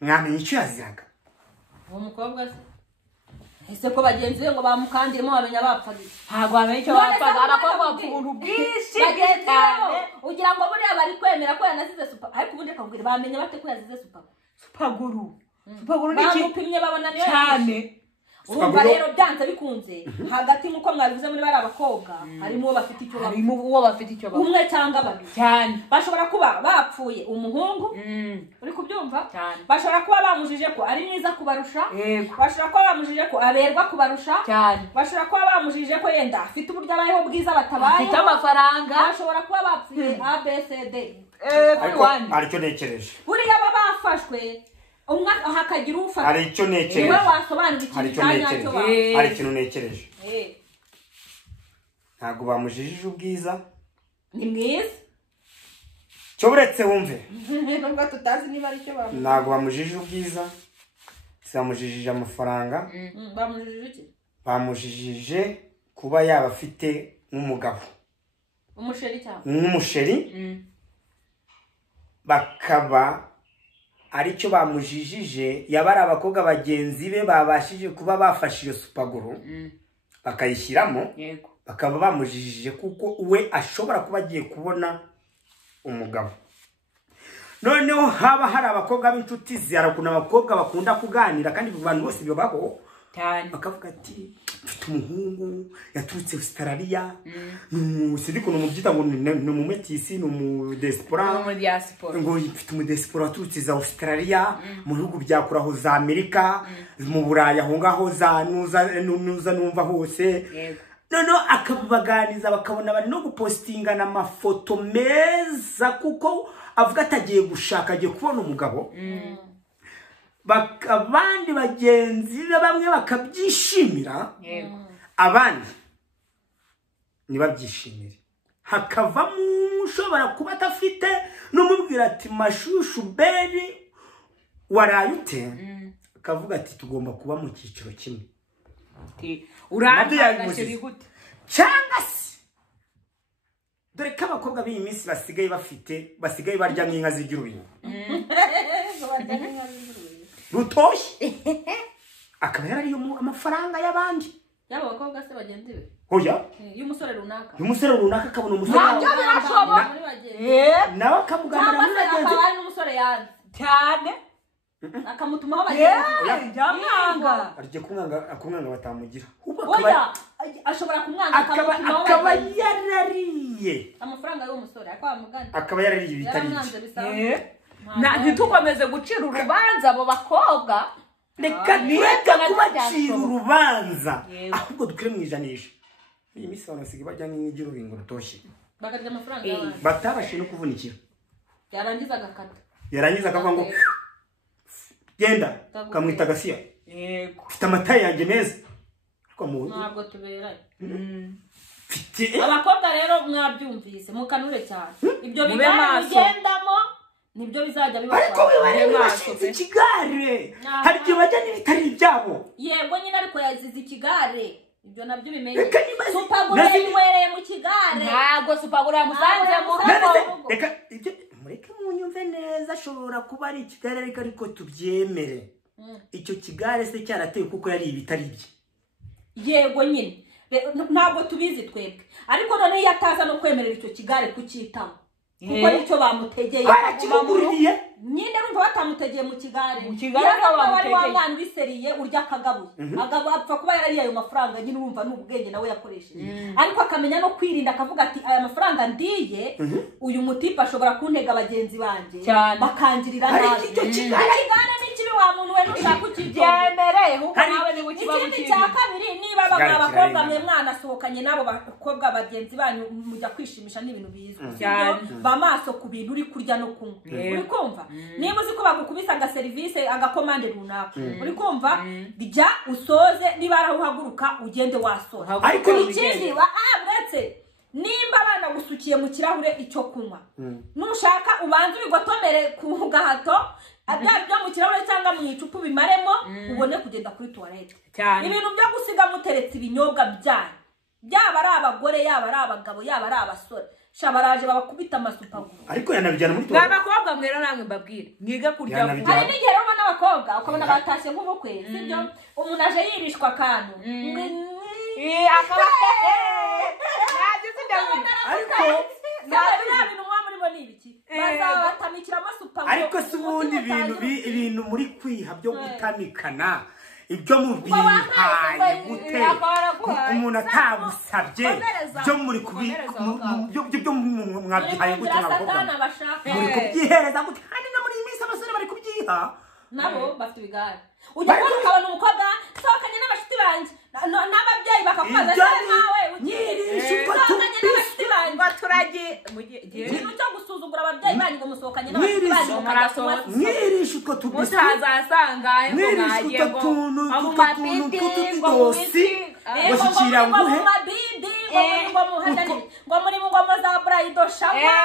mwamenye icyo yaziraga uwo mukobwa se ese ko bagenzi be ngo bamukandiremo bamenya bapfaga ntabwo bamenya icyo bapfaga abakobwa bapfa ubuntu bwinshi cyane ugira ngo buriya bari kwemera ko yanasize Supaguro ariko ubundi akabwira bamenya bate ko yazize Supaguro ni iki bamupimye babona niyo cyane urumva rero byanze bikunze hagati nk'uko mwabivuze muri bari abakobwa harimo uwo bafite icyo umwe cyangwa babiri cyane bashobora kuba bapfuye umuhungu uri kubyumva bashobora kuba bamujije ko ari mwiza kubarusha bashobora kuba bamujije ko aberwa kubarusha bashobora kuba bamujije ko yenda afite uburyo abayeho bwiza batabaye afite amafaranga bashobora kuba bapfuye ABCD aricyo nekereje buriya aba bafashwe umwe hakagira ufata hari icyo nekereje niwe wasobanura ikintu cyanyacyo hari ikintu nekereje ntabwo bamujijije ubwiza ni mwiza cyo buretse wumve nubwo tutazi niba ari cyo bamujije ntabwo bamujijije ubwiza bamujijije amafaranga bamujijije iki bamujijije kuba yaba afite nk'umugabo umusheri cyangwa nk'umusheri bakaba aricyo bamujijije yabara abakobwa bagenzi be babashije kuba bafashe iyo Supaguro bakayishyiramo bakaba bamujijije kuko we ashobora kuba agiye kubona umugabo noneho haba hari abakobwa b'inshuti ziharakuna abakobwa bakunda kuganira kandi abantu bose bibaho bakavuga ati mfite umuhungu yaturutse Australia sindiko numubyita ngo ni umumetisi ni umudespora ngo mfite umudespora waturutse za Australia mu bihugu byakuraho za Amerika mu Buraya aho ngaho za nuza numva hose noneho akabaganiza bakabona bari no gupostingana amafoto meza kuko avuga atagiye gushaka agiye kubona umugabo abandi bagenzi be bamwe bakabyishimira abandi ntibabyishimire hakavamo ushobora kuba adafite n'umubwira ati mashushu beri waraye ute akavuga ati tugomba kuba mu cyiciro kimwe cyangwa se dore ko abakobwa b'iyi minsi basigaye barya nk'inka z'igihugu rutoshye akaba yarariyo amafaranga y'abandi yaba abakobwa se bagenzi be hoya y'umusore runaka akabona umusore ntabyo birashoboka nawe akamuganira muri bagenzi akaba ari n'umusore yanze cyane akamutumaho bagenzi byamwanga arije kumwanga batamugira oya ashobora kumwanga akaba yarariye amafaranga y'umusore akaba yarariye bitari ntitukomeze gucira urubanza abo bakobwa reka kubacira urubanza ahubwo dukire mu ijanisha iyi minsi abantu basigaye bajya nk'igihugu rutoshye bakarya amafaranga y'abandi batabashije no kuvunikira yarangiza agakata yarangiza akavuga ngo genda kamwita Gasiya yego ufite amata yanjye meza ntabwo tuberanye abakobwa rero mwabyumvise mukanure cyane ibyo bigare bigendamo nibyo bizajya bibafasha ariko we bashinze ikigare hari igihe bajya n'ibitari ibyabo yego nyine ariko yazize ikigare ibyo nabyo bimenye Supaguro yanywereye mu kigare ntabwo Supaguro yamusanze mu rugo reka mureke munyumve neza ashobora kuba ari ikigare ariko tubyemere icyo kigare se cyarateye kuko yari ibitari bye yego nyine ntabwo tubizi twebwe ariko none yataza no kwemerera icyo kigare kucyitaho kuko nicyo bamutegeye barakimuguriye nyine rumva batamutegeye mu kigare wari wa mwana biseriye urya akagabuye apfa kuba yarariye ayo mafaranga nyine urumva n'ubwenge nawe yakoresheje ariko akamenya no kwirinda akavuga ati aya mafaranga ndiye uyu mutipe ashobora kuntega abagenzi banje bakangirira nabi icyo kigare n'ikibi wa muntu we nushaka ukibyemereye kuko nawe niba ukibaho ikindi cya kabiri niba abakobwa mwe mwana asohokanye n'abo bakobwa bagenzi banyu mujya kwishimisha n'ibintu bizwi bamaso ku bintu uri kurya no kunywa uri kumva niba uzi ko bagukubisa agaserivisi agakomande runaka uri kumva bijya usoze niba arahuhaguruka ugende wasora ariko ikindi uretse nimba abana gusukiye mu kirahure icyo kunywa nushaka ubanze ubigotomere ku gahato byo mu kirahure cyangwa mu icupa bimaremo ubone kugenda kuri toilette ibintu byo gusiga muteretse ibinyobwa byanyu byaba ari abagore yaba ari abagabo yaba ari abasore shabaraje babakubita amasupaguro ariko yanabijyana muri toilette abakobwa mwero namwe mbabwire mwiga kurya hari n'igihe rero n'abakobwa ukabona batashye nk'ubukwe sibyo umuntu aje yirishwa akantu ariko si ubundi ibintu muri kwiha byo gutamikana ibyo mubihaye gute umuntu atagusabye byo muri byo mwabyihaye gute n'abakobwa muri kubyihereza gute kandi no muri iyi minsi abasore bari kubyiha nabo bafite ibigare ujya kubona ukabona umukobwa sohokanye n'abashuti banjye n'ababyeyi bakakubaza nawe sohokanye n'abashuti banjye baturage ikintu cyo gusuzugura ababyeyi banyu ngo musohokanye n'abashuti banyu mwirisha utwo tubisi mutazasanga mwirisha utwo tuntu tw'utudosi bashyikira nguhe ngo muri ngoma za burayido shawa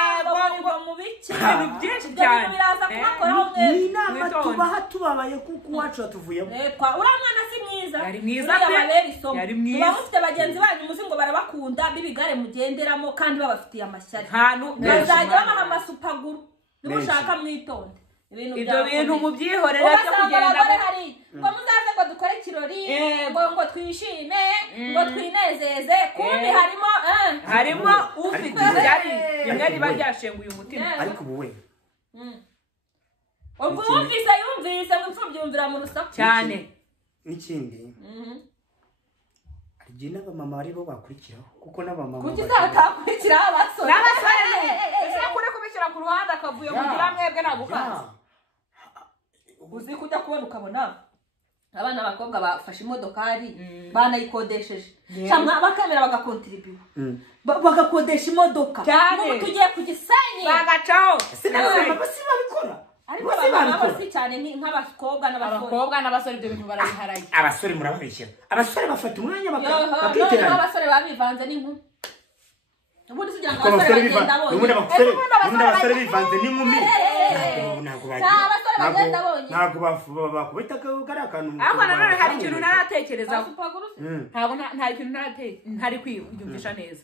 ngo mu biki ibintu byinshi cyane biraza kubakoraho mwese ni inama tubaha tubabaye kuko uwacu watuvuyemo uriya mwana si mwiza yari mwiza yari mwiza mufite bagenzi banyu muzi ngo barabakunda b'ibigare mugenderamo kandi babafitiye amashyari bazajya babaha amasupaguro nimushaka mwitonde ibyo bintu mubyihorera byo kugenda ngo muzaze ngo dukore ikirori ngo twishime ngo twinezeze kundi harimo ufite ibyari bimwe riba ryashenguye umutima ariko ubu we ubwo yumvise ngo imfubyi yumvira mu rusaku cyane n'ikindi igihe n'abamama ari bo bakurikiraho kuko n'abamama kuki zatakurikiraho abasore ese kure kubishyira ku ruhande akavuye kugira mwebwe nagukanze uzi kujya kubona ukabona abana abakobwa bafashe imodokari banayikodesheje cyangwa bakemera bagakontribuye bagakodesha imodoka cyane tugiye ku Gisenyi bagacaho babikora ariko abana si cyane nk'abakobwa n'abasore ibyo bintu barabiharaye abasore murababeshyira abasore bafata umwanya bakiterana abasore babivanze n'inkumi ubundi sugira ngo abasore bagenda bonye abasore bivanze n'inkumi ntabwo bakubita kari akantu ariko nanone hari ikintu naratekerezaho ntabwo nta kintu ntari kwiyumvisha neza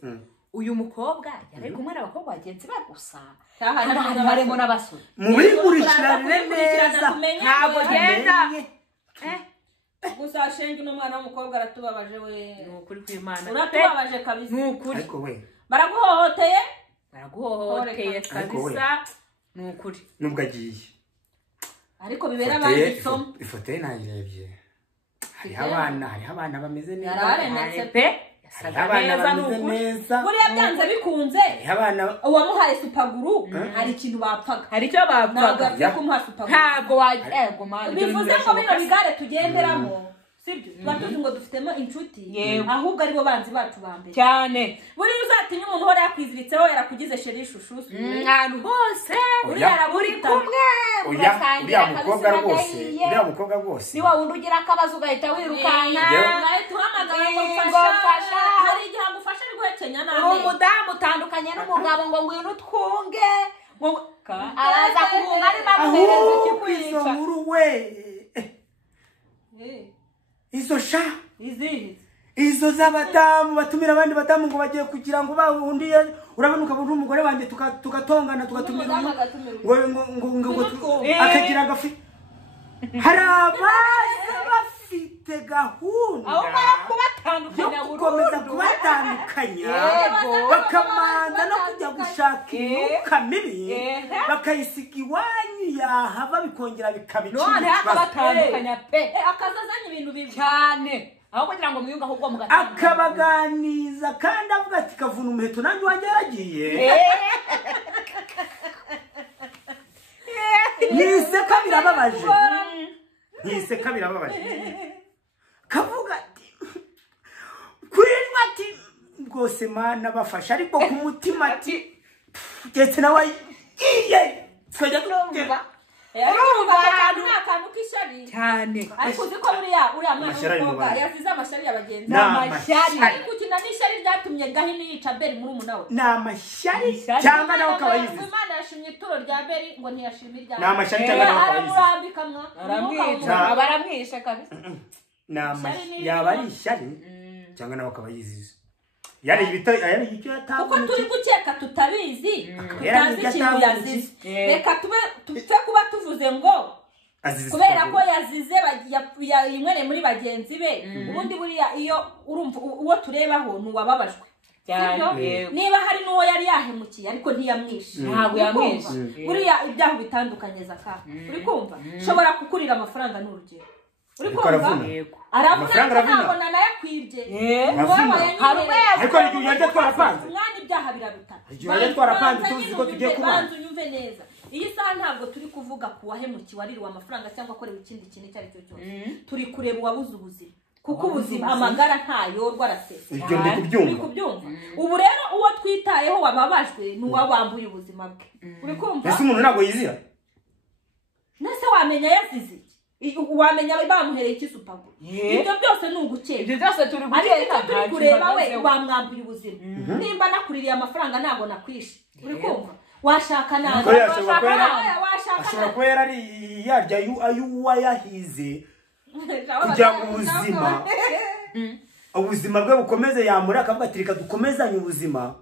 uyu mukobwa yari kumwe n'abakobwa bagenzi be gusa harimo n'abasore mubikurikirane neza ntabwo genda gusa shenge n'umwana w'umukobwa aratubabaje we ni ukuri kw'Imana uratubabaje kabisa ni ukuri ariko we baraguhohoteye kabisa ni ukuri nubwo agiye ariko bibera abandi isomo ifoto ye nayirebye hariho abana bameze neza yararemetse pe abana bameze neza buriya byanze bikunze uwamuhaye supaguru hari ikintu bapfaga hari icyo bapfaga ntabwo kumuha supaguru ntabwo wajya bivuze ko bino bigare tugenderamo sibyo twatuzi ngo dufitemo inshuti ahubwo aribo banzi bacu ba mbere cyane buri uzatinya umuntu hora yakwiziritseho yarakugize sheri shushu ahantu hose uri kumwe uriya mukobwa rwose ni wa wundi ugira akabazo ugahita wirukana tuhamagara ngo mfasha hari igihe agufasha rwekenya nawe uri umudamu utandukanye n'umugabo ngo ngwino twunge araza kuhunga arimo amuhereza ikikwica izo sha izo z'abadamu batumira abandi badamu ngo bagiye kugira ngo bahundiye urabona ukabona umugore wanjye tugatongana tugatumira ngo akagira agafi hari abaza bafite gahunda yo gukomeza kubatandukanya bakamanza no kujya gushaka imyuka mibi bakayisiga iwanyu yahava bikongera bikabicira none akabatandukanya pe akazazanya ibintu bibi cyane aho kugira ngo mwiyunga ahubwo mugatanga akabaganiza kandi avuga ati kavuna umuheto nanjye wanjye yaragiye niseka birababaje kavuga ati kurirwa ati rwose mana bafasha ariko ku mutima ati ndetse nawe iye twajya kumva akantu k'ishyari cyane ariko uzi ko uriya mwana w'umukobwa yazize amashyari y'abagenzi ariko ukina n'ishyari ryatumye gahini yica beri muri umunawe ni amashyari cyangwa nawe ukaba yizize imana yashimye ituro rya beri ngo ntiyashime irya ni amashyari cyangwa nawe ukaba yizize aramwica baramwishe kabisa yaba ari ishyari cyangwa nawe ukaba yizize yari icyo yatavuze kuko turi gukeka tutabizi tutazi ikintu yazize reka tupfe kuba tuvuze ngo kubera ko yazize yinywere muri bagenzi be ubundi buriya iyo urumva uwo turebaho nuwababajwe niba hari n'uwo yari yahemukiye ariko ntiyamwishe ntabwo yamwishe buriya ibyaho bitandukanye zaka uri kumva ushobora kukurira amafaranga n'urugero uri kumva aravuna ntabwo nanayakwibye ariko igihe yajya twarapanze umwana ibyaha birarutana igihe yajya twarapanze tuzi ko tugiye kubana unyumve neza iyi saha ntabwo turi kuvuga ku wahemukiwe waririwe amafaranga cyangwa akorewe ikindi kintu icyo ari cyo cyose turi kureba uwabuze ubuzima kuko ubuzima amagara ntayorwa arasesa ibyo ndi kubyumva ubu rero uwo twitayeho wababajwe ni uwabambuye ubuzima bwe uri kumva ese umuntu ntabwo yizira nese wamenya yazize wamenya bamuhereye iki Supaguro ibyo byose ni ugukeka ibyo byose turi gukeka turi kureba we wamwambuye ubuzima nimba nakuririye amafaranga ntabwo nakwishe uri kumva washaka nazo ashobora kuba yarari yarya ayuwa yahize kugira ngo ubuzima bwe bukomeze yamura akavuga ati reka dukomezanye ubuzima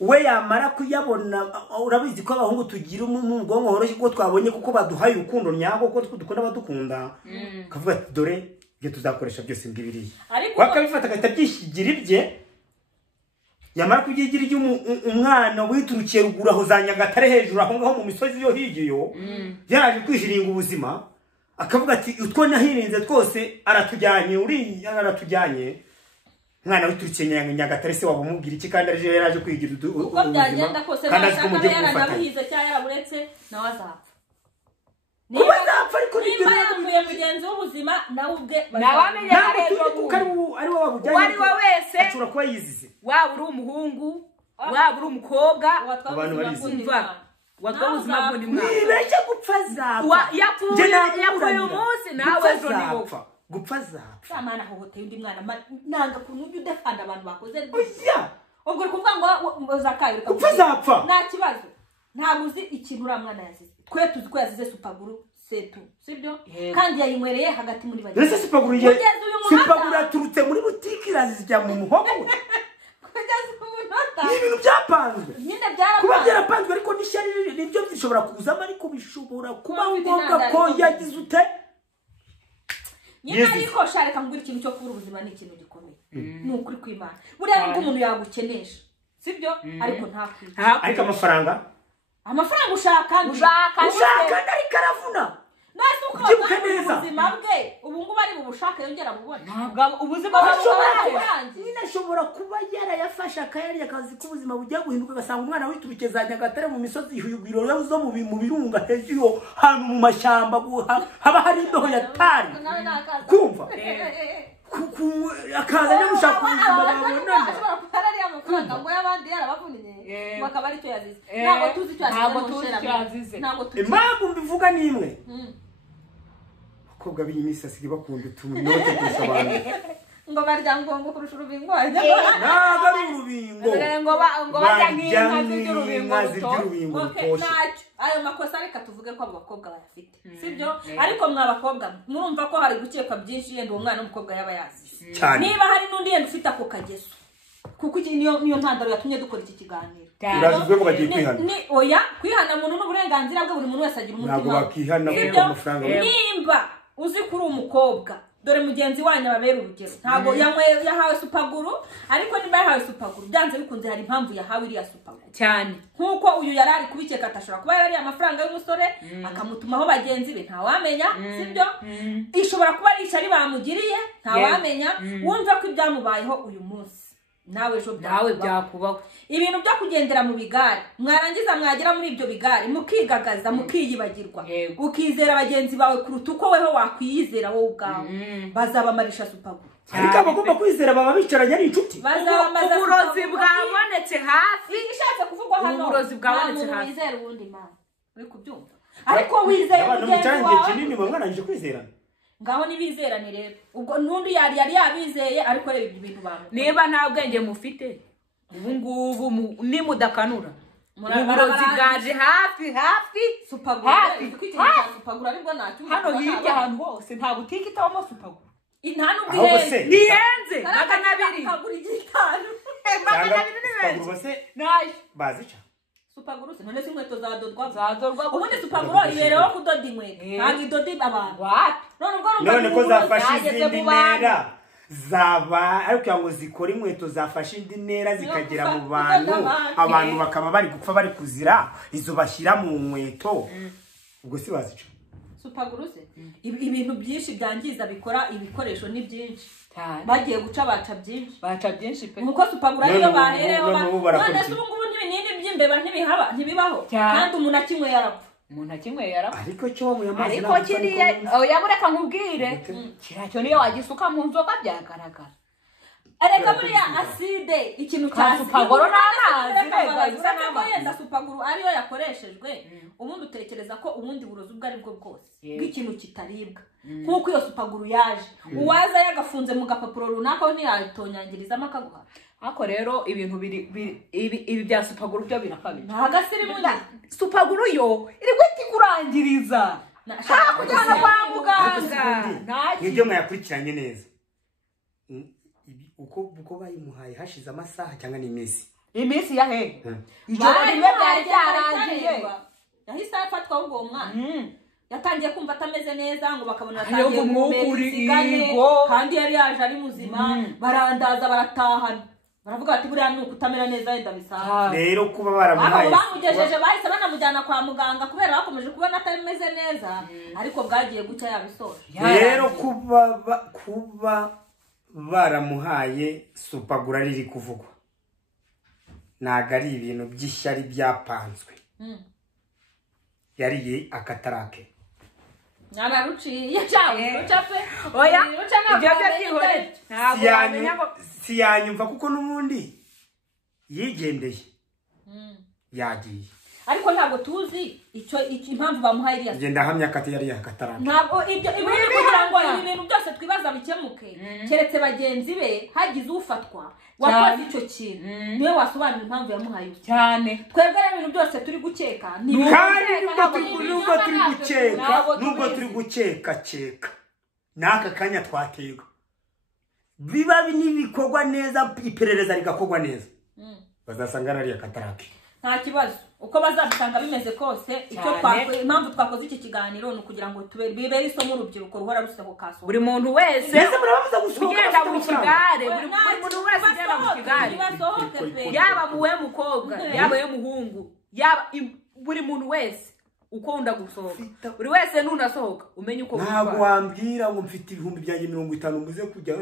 we yamara kuyabona urabizi ko abahungu tugira ubwonko horoshye kuko twabonye kuko baduhaye urukundo nyako kuko dukunda badukunda akavuga ati dore ibyo tuzakoresha byose ngibiriye wakabifata agahita byishigira ibye yamara kubyigira iby'umwana witurukiye ruguru aho za Nyagatare hejuru aho ngaho mu misozi yo higiyo yaraje kwishiringa ubuzima akavuga ati utwo nahirinze twose aratujyanye uriya aratujyanye mwana witurukiye Nyagatare se waba umubwira iki kandi aje yaraje kwigira uko byagenda kose nashaka yaranabihize cyangwa yaraburetse nawe azapfa niba azapfa ariko niba yamuye mugenzi w'ubuzima nawe ubwe nawamenye ari wowe wabujyanye wari we wese ashobora kuba yizize waba uri umuhungu waba uri umukobwa abantu barize wagwa ubuzima bwo ni mwana nibeshye gupfa zapfa yapfuye umunsi nawe ejo ni wowe gupfa zapfa samana hohoteye undi mwana nanga kuntu ujye udefanda abantu bakoze oya ubwo uri kuvuga ngo zakayo gupfa zapfa nta kibazo ntabwo uzi ikintu uriya mwana yazize twe tuzi ko yazize Supaguro setu sibyo kandi yayinywereye hagati muri bagenzi ese Supaguro yaturutse muri butiki irazijya mu muhogo kugeza umunota ibintu byapanzwe nyine byarapanzwe kuba byarapanzwe ariko n'ishyari nibyo bishobora kuzamo ariko bishobora kuba ngombwa ko yagize ute nyine ariko shareka mbwira ikintu cyo kubura ubuzima ni ikintu gikomeye ni ukuri kw'Imana buriya nubwo umuntu yagukenesha sibyo ariko ntakwiye ariko amafaranga ushaka ariko aravuna ubyibuke neza ubuzima bwe ubu ngubu ari bubushake yongera bubone ntabwo ubuzima nyine ashobora kuba yarayafashe akayarya akazi k'ubuzima bugiye guhinduka agasanga umwana wituruke za Nyagatare mu misozi ihugiro zo mu birunga hejuru hano mu mashyamba haba hari indoho yatari kumva akaza no gushaka ubuzima babonana ashobora kutara ariya mafaranga ngo y'abandi yarabavuniye bakaba aricyo yazize ntabwo tuzi icyo yazize impamvu mbivuga ni imwe abakobwa b'iyi minsi asigaye bakunda utunote kurusha abantu ngo barya ngongo kurusha urubingo ntabwo ari urubingo ngo barya nk'inka z'iby'urubingo rutoshye ayo makosa reka tuvuge ko abo bakobwa bayafite sibyo ariko mwa bakobwa murumva ko hari gukeka byinshi yenda uwo mwana w'umukobwa yaba yazize niba hari n'undi yenda ufite ako kageso kuko niyo ntandaro yatumye dukora iki kiganiro urazizwe ko bagiye kwihana oya kwihana muntu n'uburenganzira bwe buri muntu wese agira umutima ntabwo bakihana kuko amafaranga nimba uzi kuri umukobwa dore mugenzi wanyu ababera urugero ntabwo yahawe supaguro ariko niba yahawe supaguro byanze bikunze hari impamvu yahawe iriya supaguro cyane nkuko uyu yari ari kubikeka atashobora kuba yari amafaranga y'umusore akamutumaho bagenzi be ntawamenya sibyo ishobora kuba ari ishyari bamugiriye ntawamenya wumva ko ibyamubayeho uyu munsi nawe ejo byakubaho ibintu byo kugendera mu bigare mwarangiza mwagera muri ibyo bigare mukigagaza mukiyibagirwa ukizera bagenzi bawe kuruta uko weho wakwiyizera wowe ubwawe bazabamarisha supaguro ariko abagomba kwizera baba bicaranye ari inshuti uburozi bwabonetse hafi ishatse kuvugwa hano uburozi bwabonetse hafi wizera ubundi mana uri kubyumva ariko wizeye mugenzi wawe kinini mwarangije kwizerana ngaho nibizerane rero ubwo nundi yari yabizeye ariko reba ibyo bintu bantu niba nta bwenge mufite ubu ngubu nimudakanura uburozi bwaje hafi supaguro supaguro aribwo nacyo hano hirya ahantu hose nta butike itabamo supaguro nta n'ubwihenze nihenze magana abiri supaguro igitanu magana abiri ni benshi nayo bazica supaguro se none inkweto zadorwa ubundi supaguro ibereho kudoda inkweto ntabwo idoda abantu none ko zafashe izindi ntera zaba ariko ngo zikora inkweto zafashe indi ntera zikagera mu bantu abantu bakaba bari gupfa bari kuzira izo bashyira mu nkweto ubwo si bazica supaguro se ibintu byinshi byangiza bikora ibikoresho ni byinshi bagiye guca baca byinshi pe nkuko supaguro ariyo bahereho none se ubu ngubu n'ibinini by'imbeba ntibibaho kandi umuntu akinyweye yarapfa ariko cyo wamuyamaze ariko kiriya yabureka nkubwire kiracyo niyo wagisuka mu nzoga byagaragara areka buriya aside ikintu cya supaguro n'amazi yenda supaguro ariyo yakoreshejwe ubundi utekereza ko ubundi burozi ubwo ari bwo bwose bw'ikintu kitaribwa nk'uko iyo supaguro yaje uwaza yagafunze mu gapapuro runaka ntiyatonyangirizamo akaguha ako rero ibintu ibi bya supaguro byo birakabije ntaga sirimu supaguro yo iri gwiti kurangiriza kujyana kwa muganga nibyo mwayakurikiranye neza uko bayimuhaye hashize amasaha cyangwa ni iminsi ya he ijoro rimwe byari byarangiye yahise afatwa ubwo mwana yatangiye kumva atameze neza ngo bakabona atangiye guhumeka isigane kandi yari yaje ari muzima barandaza baratahana baravuga ati buriya nuko utamera neza yenda bisaha rero kuba baramuhaye bamugejeje bahise banamujyana kwa muganga kubera bakomeje kubona atameze neza ariko bwagiye gucya yabisoje rero kuba baramuhaye supagura riri kuvugwa ntago ari ibintu by'ishyari byapanzwe yariye akatarake nararuciye ruca pe oya ibyo byihoreye ntabwo wamenya ngo siyanyumva kuko n'ubundi yigendeye yagiye ariko ntabwo tuzi icyo impamvu bamuhaye iriya ngenda hamya kati yari yakatarake ntabwo ibyo kugira ngo ibi bintu byose twibaza bikemuke keretse bagenzi be hagize ufatwa wakoze icyo kintu niwe wasobanura impamvu yamuhaye cyane twebwe ibintu byose turi gukeka nubwo turi gukeka n'aka kanya twatega biba n'ibikorwa neza iperereza rigakorwa neza bazasanga ari akatarake nta kibazo uko bazabisanga bimeze kose impamvu twakoze iki kiganiro ni ukugira ngo bibere isomo urubyiruko ruhora rusohoka buri muntu wese ugenda mu kigare buri muntu wese ugenda mu kigare yaba muwe mukobwa yaba we muhungu yaba buri muntu wese ukunda gusohoka buri wese nunasohoka umenye uko ntabwo wambwira ngo mfite ibihumbi byanjye 50 muze kujya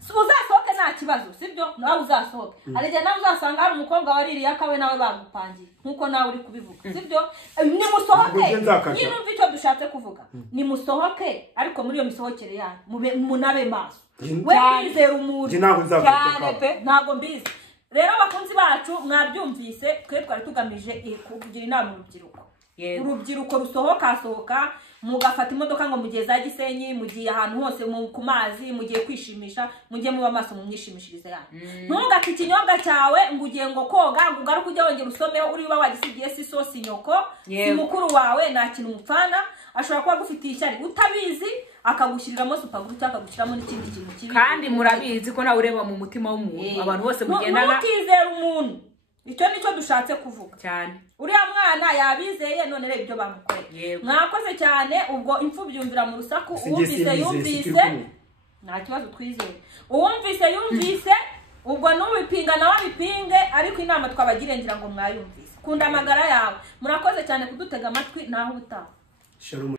uzasohoke nta kibazo sibyo nawe uzasohoke arije nawe uzasanga hari umukobwa waririye akawe nawe bagupangiye nkuko nawe uri kubivuga sibyo nimusohoke nimumva icyo dushatse kuvuga nimusohoke ariko muri iyo misohokere yanyu munabe maso we kwizera umuntu ntabwo mbizi rero abakunzi bacu mwabyumvise twe twari tugamije kugira inama urubyiruko rusohoka mugafata imodoka ngo mugiye za Gisenyi mugiye ahantu hose ku mazi mugiye kwishimisha mugiye muba maso mu myishimishirize yanyu ntugate ikinyobwa cyawe ngo ugiye ngo koga ngo ugaruke ujye wongera usomeho uri ba wagisigiye si so si nyoko si mukuru wawe nta kintu umupfana ashobora kuba gufitiye ishyari utabizi akagushyiriramo supaguro cyangwa akagushyiramo n'ikindi kintu kibi kandi murabizi ko nawe ureba mu mutima w'umuntu abantu bose mugendana mutizera umuntu icyo nicyo dushatse kuvuga cyane uriya mwana yabizeye none reba ibyo bamukoreye mwakoze cyane ubwo impfu byumvira mu rusaku uwumvise yumvise nta kibazo twizeye uwumvise ubwo n'ubipinga nawe abipinge ariko inama twabagire ngira ngo mwayumvise kunda amagara yawe murakoze cyane kudutega amatwi naho utaha